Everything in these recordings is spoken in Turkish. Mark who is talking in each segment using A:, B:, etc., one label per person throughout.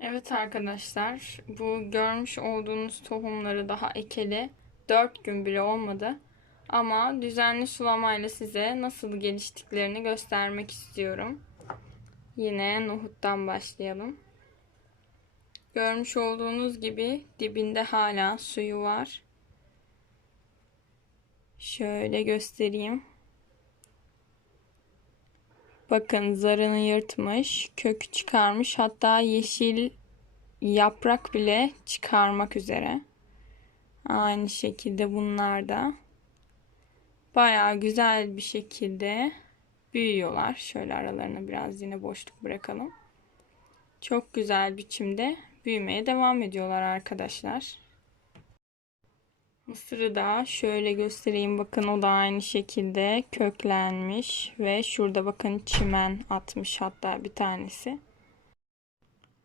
A: Evet arkadaşlar, bu görmüş olduğunuz tohumları daha ekeli 4 gün bile olmadı. Ama düzenli sulamayla size nasıl geliştiklerini göstermek istiyorum. Yine nohuttan başlayalım. Görmüş olduğunuz gibi dibinde hala suyu var. Şöyle göstereyim. Bakın zarını yırtmış, kök çıkarmış, hatta yeşil yaprak bile çıkarmak üzere. Aynı şekilde bunlar da baya güzel bir şekilde büyüyorlar. Şöyle aralarına biraz yine boşluk bırakalım. Çok güzel biçimde büyümeye devam ediyorlar arkadaşlar. Mısırı da şöyle göstereyim. Bakın o da aynı şekilde köklenmiş ve şurada bakın çimen atmış hatta bir tanesi.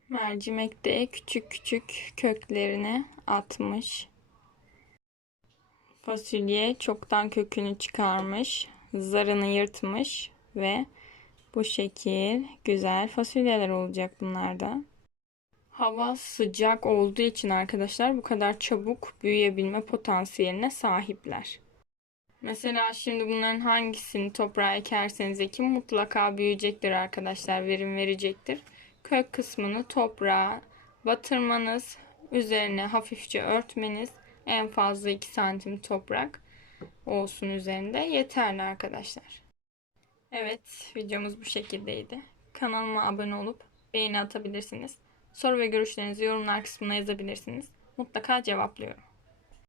A: Mercimek de küçük küçük köklerini atmış. Fasulye çoktan kökünü çıkarmış, zarını yırtmış ve bu şekil güzel fasulyeler olacak bunlarda. Hava sıcak olduğu için arkadaşlar bu kadar çabuk büyüyebilme potansiyeline sahipler. Mesela şimdi bunların hangisini toprağa ekerseniz ekin mutlaka büyüyecektir arkadaşlar, verim verecektir. Kök kısmını toprağa batırmanız, üzerine hafifçe örtmeniz, en fazla 2 santim toprak olsun üzerinde yeterli arkadaşlar. Evet, videomuz bu şekildeydi. Kanalıma abone olup beğeni atabilirsiniz. Soru ve görüşlerinizi yorumlar kısmına yazabilirsiniz. Mutlaka cevaplıyorum.